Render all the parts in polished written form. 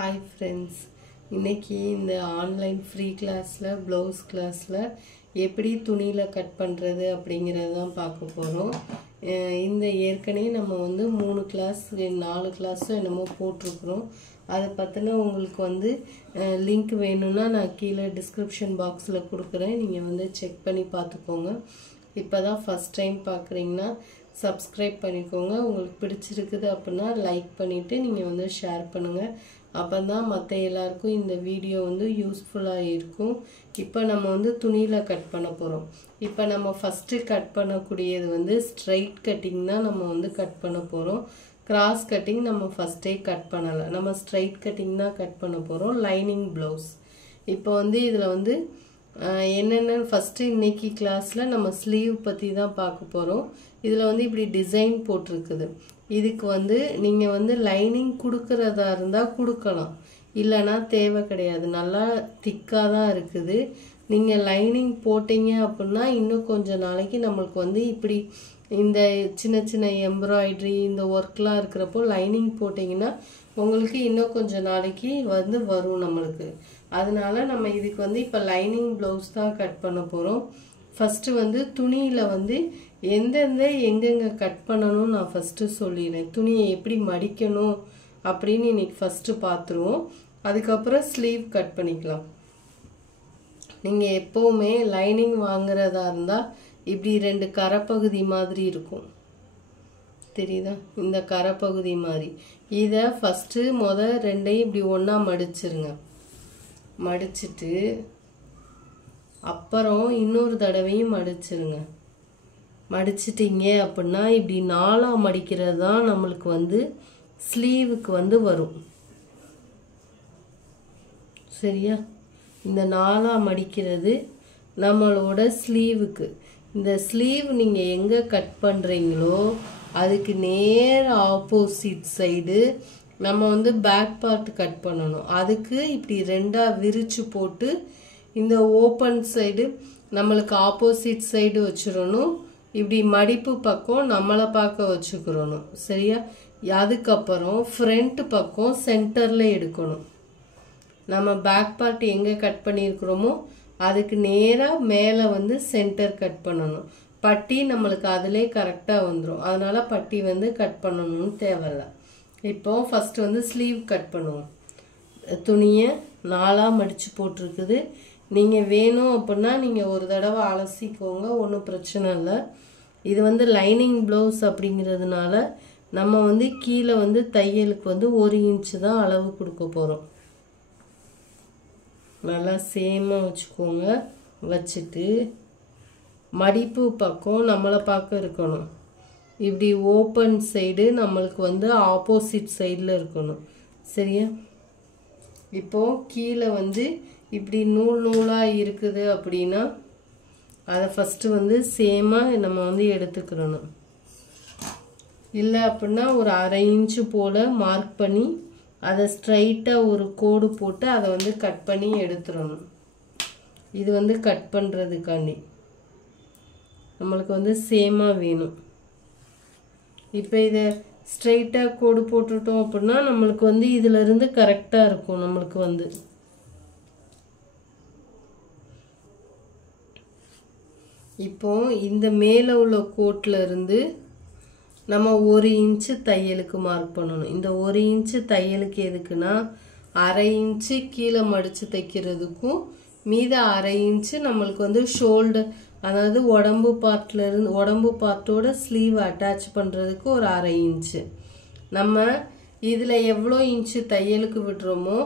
Hi friends, இன்னைக்கு இந்த online free கிளாஸ்ல ப்ளவுஸ் கிளாஸ்ல எப்படி துணியில கட் பண்றது அப்படிங்கறத தான் பார்க்க போறோம். இந்த ஏற்கனவே நம்ம வந்து 3 கிளாஸ் 4 கிளாஸ் என்னமோ போட்டுருக்கோம். அதை பத்தின உங்களுக்கு வந்து லிங்க் வேணும்னா நான் கீழே டிஸ்கிரிப்ஷன் பாக்ஸ்ல கொடுக்கிறேன். நீங்க வந்து செக் பண்ணி பார்த்துக்கோங்க. இப்போதான் ஃபர்ஸ்ட் டைம் பார்க்குறீங்கன்னா சப்ஸ்கிரைப் பண்ணிக்கோங்க. உங்களுக்கு பிடிச்சிருக்குது அப்படின்னா லைக் பண்ணிட்டு நீங்க வந்து ஷேர் பண்ணுங்க. அப்பதான் மற்ற எல்லாருக்கும் இந்த வீடியோ வந்து யூஸ்ஃபுல்லாக இருக்கும். இப்போ நம்ம வந்து துணியில கட் பண்ண போறோம். இப்போ நம்ம ஃபர்ஸ்ட் கட் பண்ணக்கூடியது வந்து ஸ்ட்ரைட் கட்டிங் தான் நம்ம வந்து கட் பண்ண போறோம். கிராஸ் கட்டிங் நம்ம ஃபர்ஸ்டே கட் பண்ணல. நம்ம ஸ்ட்ரைட் கட்டிங் தான் கட் பண்ண போறோம். Lining blouse. இப்போ வந்து இதுல வந்து என்னென்ன ஃபர்ஸ்ட் இன்னைக்கு கிளாஸ்ல நம்ம ஸ்லீவ் பத்தி தான் பார்க்க போறோம். இதுல வந்து இப்படி டிசைன் போட்டிருக்குது. இதுக்கு வந்து நீங்க வந்து லைனிங் கொடுக்கறதா இருந்தா கொடுக்கலாம், இல்லனா தேவை கிடையாது. நல்லா திக்கா தான் இருக்குது. நீங்க லைனிங் போட்டீங்க அப்படின்னா இன்னும் கொஞ்ச நாளைக்கு நம்மளுக்கு வந்து இப்படி இந்த சின்ன சின்ன எம்ப்ராய்டரி இந்த ஒர்க்லாம் இருக்கிறப்போ லைனிங் போட்டீங்கன்னா உங்களுக்கு இன்னும் கொஞ்ச நாளைக்கு வந்து வரும் நம்மளுக்கு. அதனால நம்ம இதுக்கு வந்து இப்போ லைனிங் ப்ளவுஸ் தான் கட் பண்ண போறோம். ஃபர்ஸ்ட் வந்து துணியில வந்து எந்தெந்த எங்கெங்க கட் பண்ணணும் நான் ஃபர்ஸ்ட் சொல்லிடுறேன். துணியை எப்படி மடிக்கணும் அப்படின்னு இன்னைக்கு ஃபர்ஸ்ட் பார்த்துருவோம். அதுக்கப்புறம் ஸ்லீவ் கட் பண்ணிக்கலாம். நீங்க எப்பவுமே லைனிங் வாங்குறதா இருந்தா இப்படி 2 கரைப்பகுதி மாதிரி இருக்கும், தெரியுதா? இந்த கரைப்பகுதி மாதிரி இதை ஃபர்ஸ்ட் ரெண்டையும் இப்படி ஒண்ணா மடிச்சிருங்க. மடிச்சிட்டு அப்புறம் இன்னொரு தடவையும் மடிச்சிருங்க. மடிச்சிட்டீங்க அப்படின்னா இப்படி 4ஆ மடிக்கிறது தான் நம்மளுக்கு வந்து ஸ்லீவுக்கு வந்து வரும். சரியா? இந்த 4ஆ மடிக்கிறது நம்மளோட ஸ்லீவுக்கு. இந்த ஸ்லீவ் நீங்க எங்க கட் பண்றீங்களோ அதுக்கு நேர் ஆப்போசிட் சைடு நம்ம வந்து பேக் பார்ட் கட் பண்ணணும். அதுக்கு இப்படி 2ஆ விரிச்சு போட்டு இந்த ஓப்பன் சைடு நம்மளுக்கு ஆப்போசிட் சைடு வச்சிரணும். இப்படி மடிப்பு பக்கம் நம்மளை பார்க்க வச்சுக்கிறணும். சரியா? அதுக்கப்புறம் ஃப்ரண்ட் பக்கம் சென்டர்ல எடுக்கணும். நம்ம பேக் பார்ட் எங்க கட் பண்ணியிருக்கிறோமோ அதுக்கு நேரா மேல வந்து சென்டர் கட் பண்ணணும். பட்டி நம்மளுக்கு அதிலே கரெக்டா வந்துடும். அதனால பட்டி வந்து கட் பண்ணணும்னு தேவையில்ல. இப்போ ஃபர்ஸ்ட் வந்து ஸ்லீவ் கட் பண்ணுவோம். துணியை 4ஆ மடிச்சு போட்டிருக்குது. நீங்க வேணும் அப்படின்னா நீங்க ஒரு தடவை அலசிக்கோங்க, ஒன்றும் பிரச்சனை இல்லை. இது வந்து லைனிங் ப்ளவுஸ் அப்படிங்கிறதுனால நம்ம வந்து கீழே வந்து தையலுக்கு வந்து 1 இன்ச்சு தான் அளவு கொடுக்க போறோம். நல்லா சேமா வச்சுக்கோங்க. வச்சுட்டு மடிப்பு பக்கம் நம்மளை பார்க்க இருக்கணும். இப்படி ஓப்பன் சைடு நம்மளுக்கு வந்து ஆப்போசிட் சைடில் இருக்கணும். சரியா? இப்போ கீழே வந்து இப்படி நூல் நூலா இருக்குது அப்படின்னா அதை ஃபர்ஸ்ட் வந்து சேமா நம்ம வந்து எடுத்துக்கிறணும். இல்லை அப்படின்னா ஒரு 1/2 இன்ச்சு போல மார்க் பண்ணி அதை ஸ்ட்ரைட்டா ஒரு கோடு போட்டு அதை வந்து கட் பண்ணி எடுத்துடணும். இது வந்து கட் பண்றதுக்காண்டி நம்மளுக்கு வந்து சேமா வேணும். இப்போ இதை ஸ்ட்ரைட்டா கோடு போட்டுட்டோம் அப்படின்னா நம்மளுக்கு வந்து இதுல இருந்து கரெக்டா இருக்கும். நம்மளுக்கு வந்து இப்போ இந்த மேல உள்ள கோட்ல இருந்து நம்ம 1 இன்ச்சு தையலுக்கு மார்க் பண்ணணும். இந்த 1 இன்ச்சு தையலுக்கு எதுக்குன்னா 1/2 இன்ச்சு கீழே மடிச்சு தைக்கிறதுக்கும் மீத 1/2 இன்ச்சு நம்மளுக்கு வந்து ஷோல்டர், அதாவது உடம்பு பார்ட்ல இருந்து உடம்பு பார்ட்டோட ஸ்லீவ் அட்டாச் பண்றதுக்கு ஒரு 1/2 இன்ச்சு. நம்ம இதுல எவ்வளோ இன்ச்சு தையலுக்கு விடுறோமோ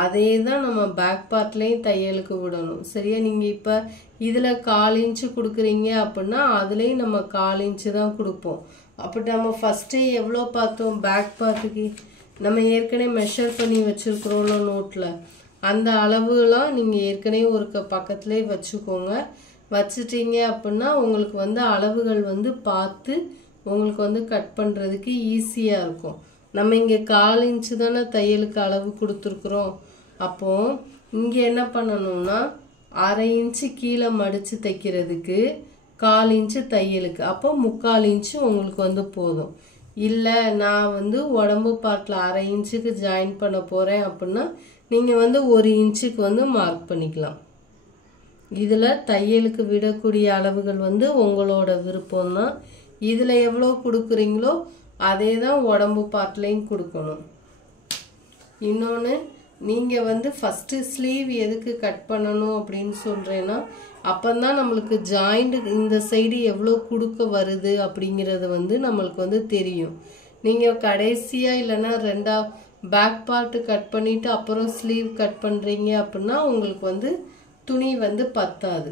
அதே தான் நம்ம பேக் பார்ட்லயும் தையலுக்கு விடணும். சரியா? நீங்க இப்ப இதுல 1/4 இன்ச்சு கொடுக்குறீங்க அப்படின்னா அதுலயும் நம்ம 1/4 இன்ச்சு தான் கொடுப்போம். அப்படி நம்ம ஃபர்ஸ்டே எவ்வளோ பார்த்தோம் பேக் பார்ட்டுக்கு நம்ம ஏற்கனவே மெஷர் பண்ணி வச்சிருக்கிறோம்ல நோட்ல. அந்த அளவுலாம் நீங்க ஏற்கனவே ஒரு பக்கத்திலே வச்சுக்கோங்க. வச்சுட்டீங்க அப்படின்னா உங்களுக்கு வந்து அளவுகள் வந்து பார்த்து உங்களுக்கு வந்து கட் பண்றதுக்கு ஈஸியா இருக்கும். நம்ம இங்க 1/4 இன்ச்சு தானே தையலுக்கு அளவு கொடுத்துருக்குறோம். அப்போ இங்க என்ன பண்ணணும்னா 1/2 இன்ச்சு கீழே மடிச்சு தைக்கிறதுக்கு 1/4 இன்ச்சு தையலுக்கு, அப்போ 3/4 இன்ச்சு உங்களுக்கு வந்து போதும். இல்லை நான் வந்து உடம்பு பார்ட்டில் 1/2 இன்ச்சுக்கு ஜாயின் பண்ண போகிறேன் அப்படின்னா நீங்கள் வந்து 1 இன்ச்சுக்கு வந்து மார்க் பண்ணிக்கலாம். இதில் தையலுக்கு விடக்கூடிய அளவுகள் வந்து உங்களோட விருப்பம்தான். இதில் எவ்வளோ கொடுக்குறீங்களோ அதே தான் உடம்பு பார்ட்லையும் கொடுக்கணும். இன்னொன்று, நீங்கள் வந்து ஃபஸ்ட்டு ஸ்லீவ் எதுக்கு கட் பண்ணணும் அப்படின்னு சொல்கிறேன்னா, அப்போ தான் நம்மளுக்கு ஜாயிண்ட் இந்த சைடு எவ்வளோ கொடுக்க வருது அப்படிங்கிறது வந்து நம்மளுக்கு வந்து தெரியும். நீங்கள் கடைசியாக இல்லைன்னா பேக் பார்ட்டு கட் பண்ணிவிட்டு அப்புறம் ஸ்லீவ் கட் பண்ணுறீங்க அப்படின்னா உங்களுக்கு வந்து துணி வந்து பத்தாது.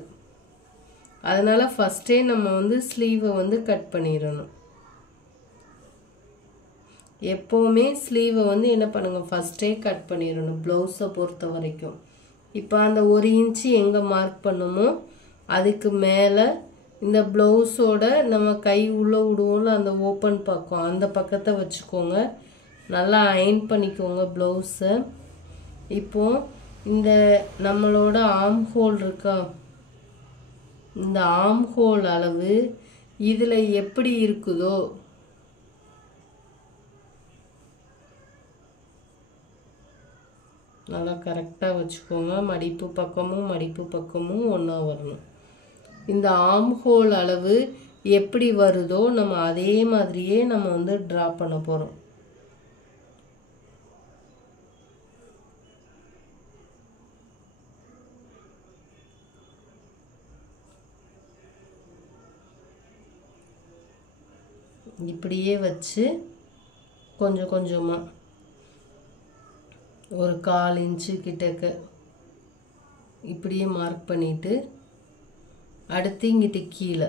அதனால் ஃபஸ்ட்டே நம்ம வந்து ஸ்லீவை வந்து கட் பண்ணிடணும். எப்போவுமே ஸ்லீவை வந்து என்ன பண்ணுங்கள், ஃபஸ்ட்டே கட் பண்ணிடணும் ப்ளவுஸை பொறுத்த வரைக்கும். இப்போ அந்த 1 இன்ச்சு எங்கே மார்க் பண்ணுமோ அதுக்கு மேலே இந்த ப்ளவுஸோட நம்ம கை உள்ளே விடுவோம்ல அந்த ஓப்பன் பக்கம், அந்த பக்கத்தை வச்சுக்கோங்க. நல்லா அயன் பண்ணிக்கோங்க ப்ளவுஸை. இப்போது இந்த நம்மளோட ஆர்ம் ஹோல் இருக்கா, இந்த ஆர்ம் ஹோல் அளவு இதில் எப்படி இருக்குதோ நல்லா கரெக்டாக வச்சுக்கோங்க. மடிப்பு பக்கமும் ஒன்றா வரணும். இந்த ஆர்ம் ஹோல் அளவு எப்படி வருதோ நம்ம அதே மாதிரியே நம்ம வந்து ட்ரா பண்ண போகிறோம். இப்படியே வச்சு கொஞ்சம் கொஞ்சமாக ஒரு 1/4 இன்ச்சு கிட்டக்க இப்படியே மார்க் பண்ணிவிட்டு அடுத்து இங்கிட்டு கீழே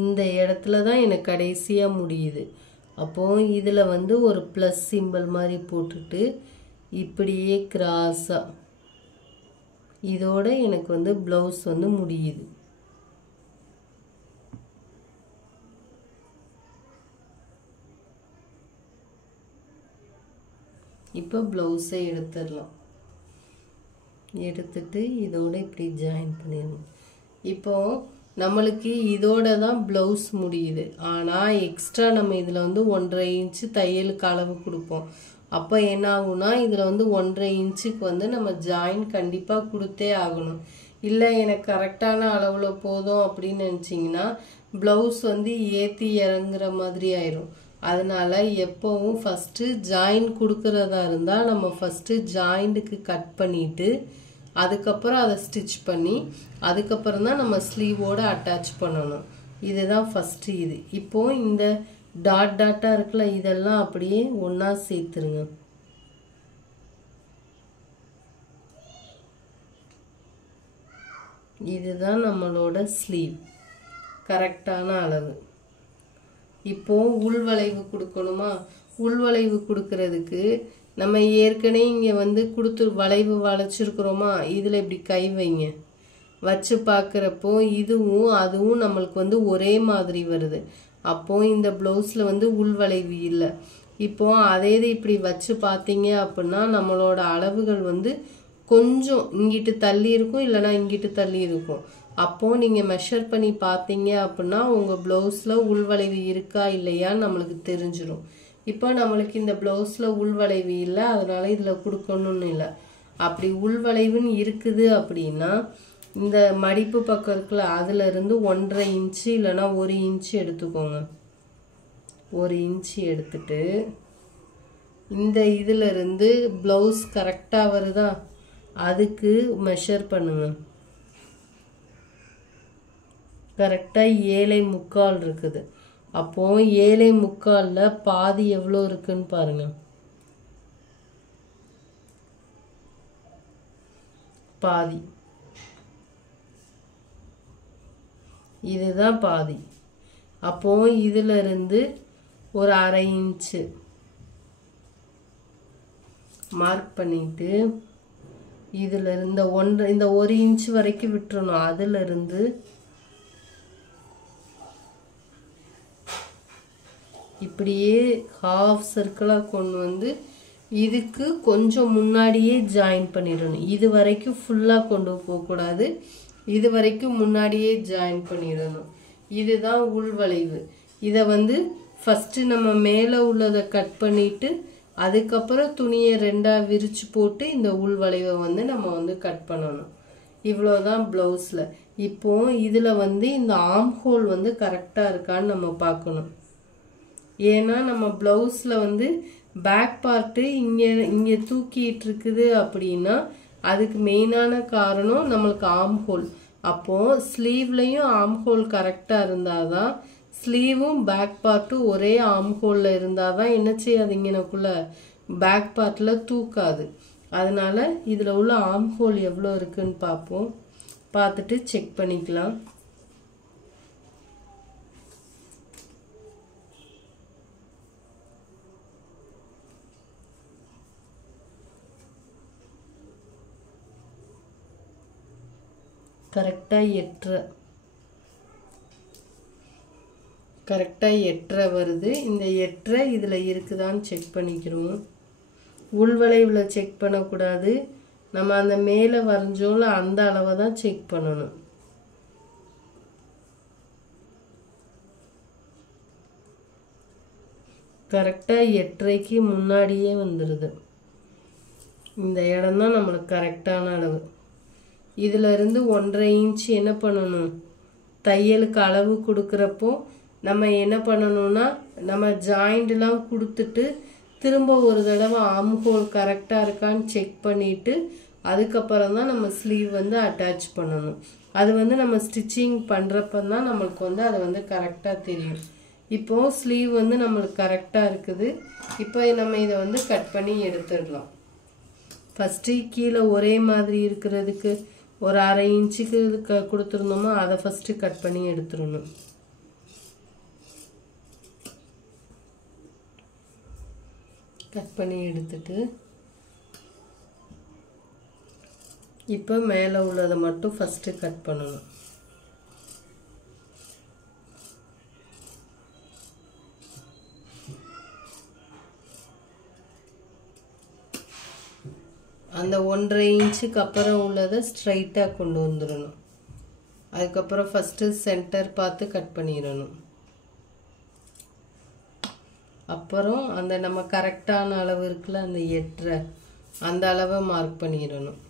இந்த இடத்துல தான் எனக்கு கடைசியாக முடியுது. அப்போது இதில் வந்து ஒரு ப்ளஸ் சிம்பிள் மாதிரி போட்டுட்டு இப்படியே கிராஸாக இதோட எனக்கு வந்து ப்ளவுஸ் வந்து முடியுது. இப்போ ப்ளவுஸை எடுத்துடலாம். எடுத்துட்டு இதோட இப்படி ஜாயின் பண்ணிடணும். இப்போது நம்மளுக்கு இதோட தான் ப்ளவுஸ் முடியுது. ஆனால் எக்ஸ்ட்ரா நம்ம இதில் வந்து 1/2 இன்ச்சு தையலுக்கு அளவு கொடுப்போம். அப்போ என்ன ஆகும்னா இதில் வந்து 1/2 இன்ச்சுக்கு வந்து நம்ம ஜாயின் கண்டிப்பாக கொடுத்தே ஆகணும். இல்லை எனக்கு கரெக்டான அளவில் போதும் அப்படின்னு நினச்சிங்கன்னா ப்ளவுஸ் வந்து ஏற்றி இறங்குற மாதிரி ஆயிரும். அதனால எப்போவும் ஃபஸ்ட்டு ஜாயின் கொடுக்கறதா இருந்தால் நம்ம ஃபஸ்ட்டு ஜாயிண்ட்டுக்கு கட் பண்ணிவிட்டு அதுக்கப்புறம் அதை ஸ்டிச் பண்ணி அதுக்கப்புறம் தான் நம்ம ஸ்லீவோடு அட்டாச் பண்ணணும். இதுதான் ஃபஸ்ட்டு இது. இப்போது இந்த டாட்டாக இருக்குல்ல இதெல்லாம் அப்படியே ஒன்றா சேர்த்துருங்க. இதுதான் நம்மளோட ஸ்லீவ் கரெக்டான அளவு. இப்போது உள்வளைவு கொடுக்கணுமா, உள்வளைவு கொடுக்கறதுக்கு நம்ம ஏற்கனவே இங்கே வந்து வளைவு வளைச்சிருக்கிறோமா, இதில் இப்படி கை வைங்க. வச்சு பார்க்குறப்போ இதுவும் அதுவும் நம்மளுக்கு வந்து ஒரே மாதிரி வருது. அப்போது இந்த ப்ளவுஸில் வந்து உள்வளைவு இல்லை. இப்போது அதே இது இப்படி வச்சு பார்த்தீங்க அப்படின்னா நம்மளோட அளவுகள் வந்து கொஞ்சம் இங்கிட்டு தள்ளி இருக்கும், இல்லைனா இங்கிட்டு தள்ளி இருக்கும். அப்போது நீங்கள் மெஷர் பண்ணி பார்த்தீங்க அப்படின்னா உங்கள் ப்ளவுஸில் உள்வளைவு இருக்கா இல்லையான்னு நம்மளுக்கு தெரிஞ்சிடும். இப்போ நம்மளுக்கு இந்த ப்ளவுஸில் உள்வளைவு இல்லை, அதனால் இதில் கொடுக்கணும்னு இல்லை. அப்படி உள்வளைவுன்னு இருக்குது அப்படின்னா இந்த மடிப்பு பக்கம் இருக்குல்ல அதிலிருந்து 1/2 இன்ச்சு இல்லைனா 1 இன்ச்சு எடுத்துக்கோங்க. 1 இன்ச்சு எடுத்துட்டு இந்த இதிலிருந்து ப்ளவுஸ் கரெக்டாக வருதா அதுக்கு மெஷர் பண்ணுங்க. கரெக்டாக 7.25 இருக்குது. அப்போது 7.25 பாதி எவ்வளோ இருக்குன்னு பாருங்கள். பாதி, இதுதான் பாதி. அப்போது இதிலிருந்து ஒரு 1/2 இன்ச்சு மார்க் பண்ணிட்டு இதிலிருந்து இந்த 1 இன்ச்சு வரைக்கும் விட்டுறணும். அதிலிருந்து இப்படியே ஹாஃப் சர்க்கிளாக கொண்டு வந்து இதுக்கு கொஞ்சம் முன்னாடியே ஜாயின் பண்ணிடணும். இது வரைக்கும் ஃபுல்லாக கொண்டு போகக்கூடாது, இது வரைக்கும் முன்னாடியே ஜாயின் பண்ணிடணும். இதுதான் உள்வளைவு. இதை வந்து ஃபஸ்ட்டு நம்ம மேலே உள்ளதை கட் பண்ணிவிட்டு அதுக்கப்புறம் துணியை ரெண்டாக விரித்து போட்டு இந்த உள்வளைவை வந்து நம்ம வந்து கட் பண்ணணும். இவ்வளோதான் ப்ளவுஸில். இப்போது இதில் வந்து இந்த ஆர்ம் ஹோல் வந்து கரெக்டாக இருக்கான்னு நம்ம பார்க்கணும். ஏன்னா நம்ம ப்ளவுஸில் வந்து பேக் பார்ட்டு இங்கே தூக்கிட்டு இருக்குது அப்படின்னா அதுக்கு மெயினான காரணம் நம்மளுக்கு ஆர்ம் ஹோல். அப்போது ஸ்லீவ்லையும் ஆர்ம் ஹோல் கரெக்டாக இருந்தால் தான், ஸ்லீவும் பேக் பார்ட்டும் ஒரே ஆர்ம் ஹோலில் இருந்தால் தான் என்ன செய்யாதீங்கனக்குள்ள பேக் பார்ட்டில் தூக்காது. அதனால் இதில் உள்ள ஆர்ம் ஹோல் எவ்வளோ இருக்குன்னு பார்ப்போம். பார்த்துட்டு செக் பண்ணிக்கலாம். கரெக்டாக 8.5 வருது. இந்த 8.5 இதில் இருக்குதான்னு செக் பண்ணிக்கிறோம். உள்வளைவில் செக் பண்ணக்கூடாது. நம்ம அந்த மேலே வரைஞ்சோம்ல அந்த அளவை தான் செக் பண்ணணும். கரெக்டாக 8.5க்கு முன்னாடியே வந்துடுது. இந்த இடம் தான் நம்மளுக்கு கரெக்டான அளவு. இதில் இருந்து 1.5 இன்ச்சு என்ன பண்ணணும், தையலுக்கு அளவு கொடுக்குறப்போ நம்ம என்ன பண்ணணும்னா நம்ம ஜாயிண்ட்லாம் கொடுத்துட்டு திரும்ப ஒரு தடவை ஆர்ம் ஹோல் கரெக்டாக இருக்கான்னு செக் பண்ணிவிட்டு அதுக்கப்புறம் தான் நம்ம ஸ்லீவ் வந்து அட்டாச் பண்ணணும். அது வந்து நம்ம ஸ்டிச்சிங் பண்ணுறப்ப தான் நம்மளுக்கு வந்து அது வந்து கரெக்டாக தெரியும். இப்போது ஸ்லீவ் வந்து நம்மளுக்கு கரெக்டாக இருக்குது. இப்போ நம்ம இதை வந்து கட் பண்ணி எடுத்துடலாம். ஃபஸ்ட்டு கீழே ஒரே மாதிரி இருக்கிறதுக்கு ஒரு 1/2 இன்ச்சுக்கு கொடுத்துருந்தோமோ அதை ஃபஸ்ட்டு கட் பண்ணி எடுத்துடணும். கட் பண்ணி எடுத்துட்டு இப்போ மேலே உள்ளதை மட்டும் ஃபஸ்ட்டு கட் பண்ணணும். அந்த 1.5 இன்ச்சுக்கு அப்புறம் உள்ளதை ஸ்ட்ரைட்டாக கொண்டு வந்துடணும். அதுக்கப்புறம் ஃபஸ்ட்டு சென்டர் பார்த்து கட் பண்ணிடணும். அப்புறம் அந்த நம்ம கரெக்டான அளவு இருக்குல்ல அந்த 8.5 அந்த அளவை மார்க் பண்ணிடணும்.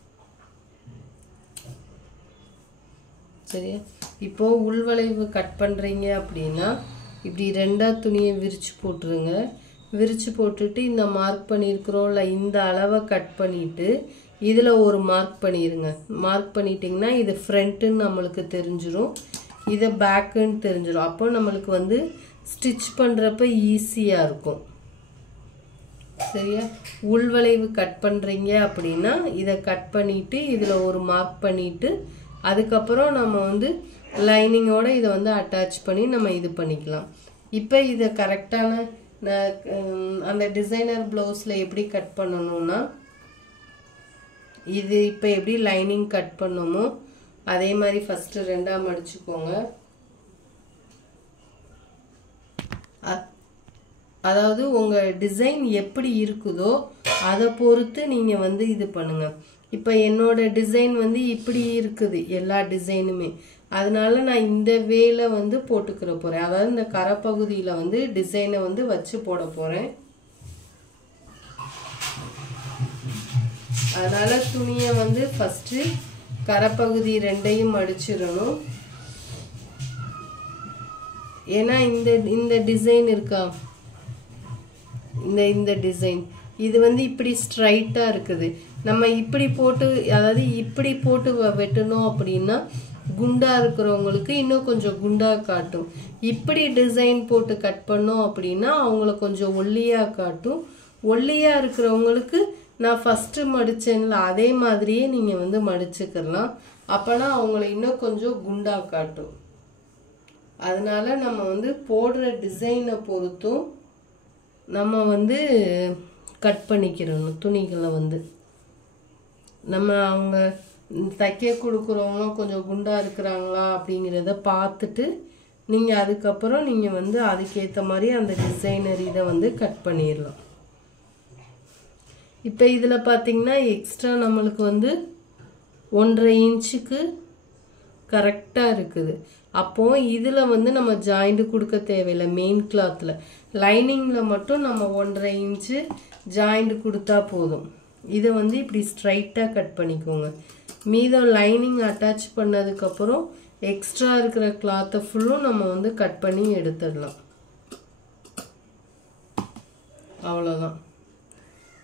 சரியா? இப்போது உள்வளைவு கட் பண்ணுறீங்க அப்படின்னா இப்படி 2 துணியை விரித்து போட்டுருங்க. விரித்து போட்டுட்டு இந்த மார்க் பண்ணியிருக்கிறோம்ல இந்த அளவை கட் பண்ணிவிட்டு இதில் ஒரு மார்க் பண்ணிடுங்க. மார்க் பண்ணிட்டிங்கன்னா இது ஃப்ரண்ட்டுன்னு நம்மளுக்கு தெரிஞ்சிடும், இதை பேக்குன்னு தெரிஞ்சிடும். அப்போ நம்மளுக்கு வந்து ஸ்டிச் பண்ணுறப்ப ஈஸியாக இருக்கும். சரியா? உள்வளைவு கட் பண்ணுறீங்க அப்படின்னா இதை கட் பண்ணிவிட்டு இதில் ஒரு மார்க் பண்ணிவிட்டு அதுக்கப்புறம் நம்ம வந்து லைனிங்கோடு இதை வந்து அட்டாச் பண்ணி நம்ம இது பண்ணிக்கலாம். இப்போ இதை கரெக்டான அந்த டிசைனர் ப்ளவுஸில் எப்படி கட் பண்ணணும்னா இது இப்போ எப்படி லைனிங் கட் பண்ணோமோ அதே மாதிரி ஃபஸ்ட்டு 2ஆக மடிச்சுக்கோங்க. அதாவது உங்கள் டிசைன் எப்படி இருக்குதோ அதை பொறுத்து நீங்கள் வந்து இது பண்ணுங்கள். இப்போ என்னோட டிசைன் வந்து இப்படி இருக்குது எல்லா டிசைனுமே, அதனால நான் இந்த வேல வந்து போட்டுக்கிற போகிறேன். அதாவது இந்த கரைப்பகுதியில் வந்து டிசைனை வந்து வச்சு போட போகிறேன். அதனால் துணியை வந்து ஃபஸ்ட்டு கரைப்பகுதி 2ஐயும் மடிச்சிடணும். ஏன்னா இந்த டிசைன் இருக்கா, இந்த டிசைன் இது வந்து இப்படி ஸ்ட்ரைட்டாக இருக்குது. நம்ம இப்படி போட்டு அதாவது இப்படி போட்டு வெட்டணும் அப்படின்னா குண்டாக இருக்கிறவங்களுக்கு இன்னும் கொஞ்சம் குண்டாக காட்டும். இப்படி டிசைன் போட்டு கட் பண்ணோம் அப்படின்னா அவங்கள கொஞ்சம் ஒல்லியாக காட்டும். ஒல்லியாக இருக்கிறவங்களுக்கு நான் ஃபஸ்ட்டு மடித்தேன்ல அதே மாதிரியே நீங்கள் வந்து மடிச்சுக்கலாம். அப்போனா அவங்கள இன்னும் கொஞ்சம் குண்டாக காட்டும். அதனால நம்ம வந்து போடுற டிசைனை பொறுத்தும் நம்ம வந்து கட் பண்ணிக்கிறணும். துணிகளை வந்து நம்ம அவங்க தைக்க கொடுக்குறவங்க கொஞ்சம் குண்டாக இருக்கிறாங்களா அப்படிங்கிறத பார்த்துட்டு நீங்கள் அதுக்கப்புறம் நீங்கள் வந்து அதுக்கேற்ற மாதிரி அந்த டிசைனர் இதை வந்து கட் பண்ணிடலாம். இப்போ இதில் பார்த்தீங்கன்னா எக்ஸ்ட்ரா நம்மளுக்கு வந்து 1.5 இன்ச்சுக்கு கரெக்டாக இருக்குது. அப்போ இதில் வந்து நம்ம ஜாயிண்ட் கொடுக்க தேவையில்லை. மெயின் கிளாத்தில் லைனிங்கில் மட்டும் நம்ம 1.5 இன்ச்சு ஜாயிண்ட் கொடுத்தா போதும். இதை வந்து இப்படி ஸ்ட்ரைட்டாக கட் பண்ணிக்கோங்க. மீதம் லைனிங் அட்டாச் பண்ணதுக்கப்புறம் எக்ஸ்ட்ரா இருக்கிற கிளாத்தை ஃபுல்லும் நம்ம வந்து கட் பண்ணி எடுத்துடலாம். அவ்வளோதான்.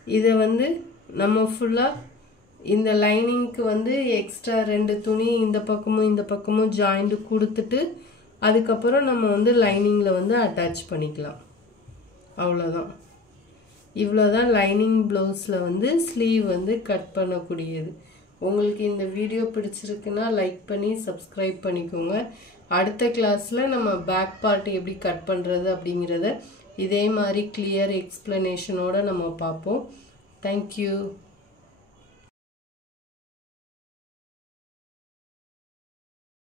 இதை வந்து நம்ம ஃபுல்லாக இந்த லைனிங்க்கு வந்து எக்ஸ்ட்ரா 2 துணி இந்த பக்கமும் ஜாயிண்ட் கொடுத்துட்டு அதுக்கப்புறம் நம்ம வந்து லைனிங்கில் வந்து அட்டாச் பண்ணிக்கலாம். அவ்வளோதான். இவ்வளோதான் லைனிங் ப்ளவுஸில் வந்து ஸ்லீவ் வந்து கட் பண்ணக்கூடியது. உங்களுக்கு இந்த வீடியோ பிடிச்சிருக்குன்னா லைக் பண்ணி சப்ஸ்கிரைப் பண்ணிக்கோங்க. அடுத்த கிளாஸில் நம்ம பேக் பார்ட் எப்படி கட் பண்ணுறது அப்படிங்கிறத இதே மாதிரி கிளியர் எக்ஸ்ப்ளனேஷனோடு நம்ம பார்ப்போம். தேங்க்யூ.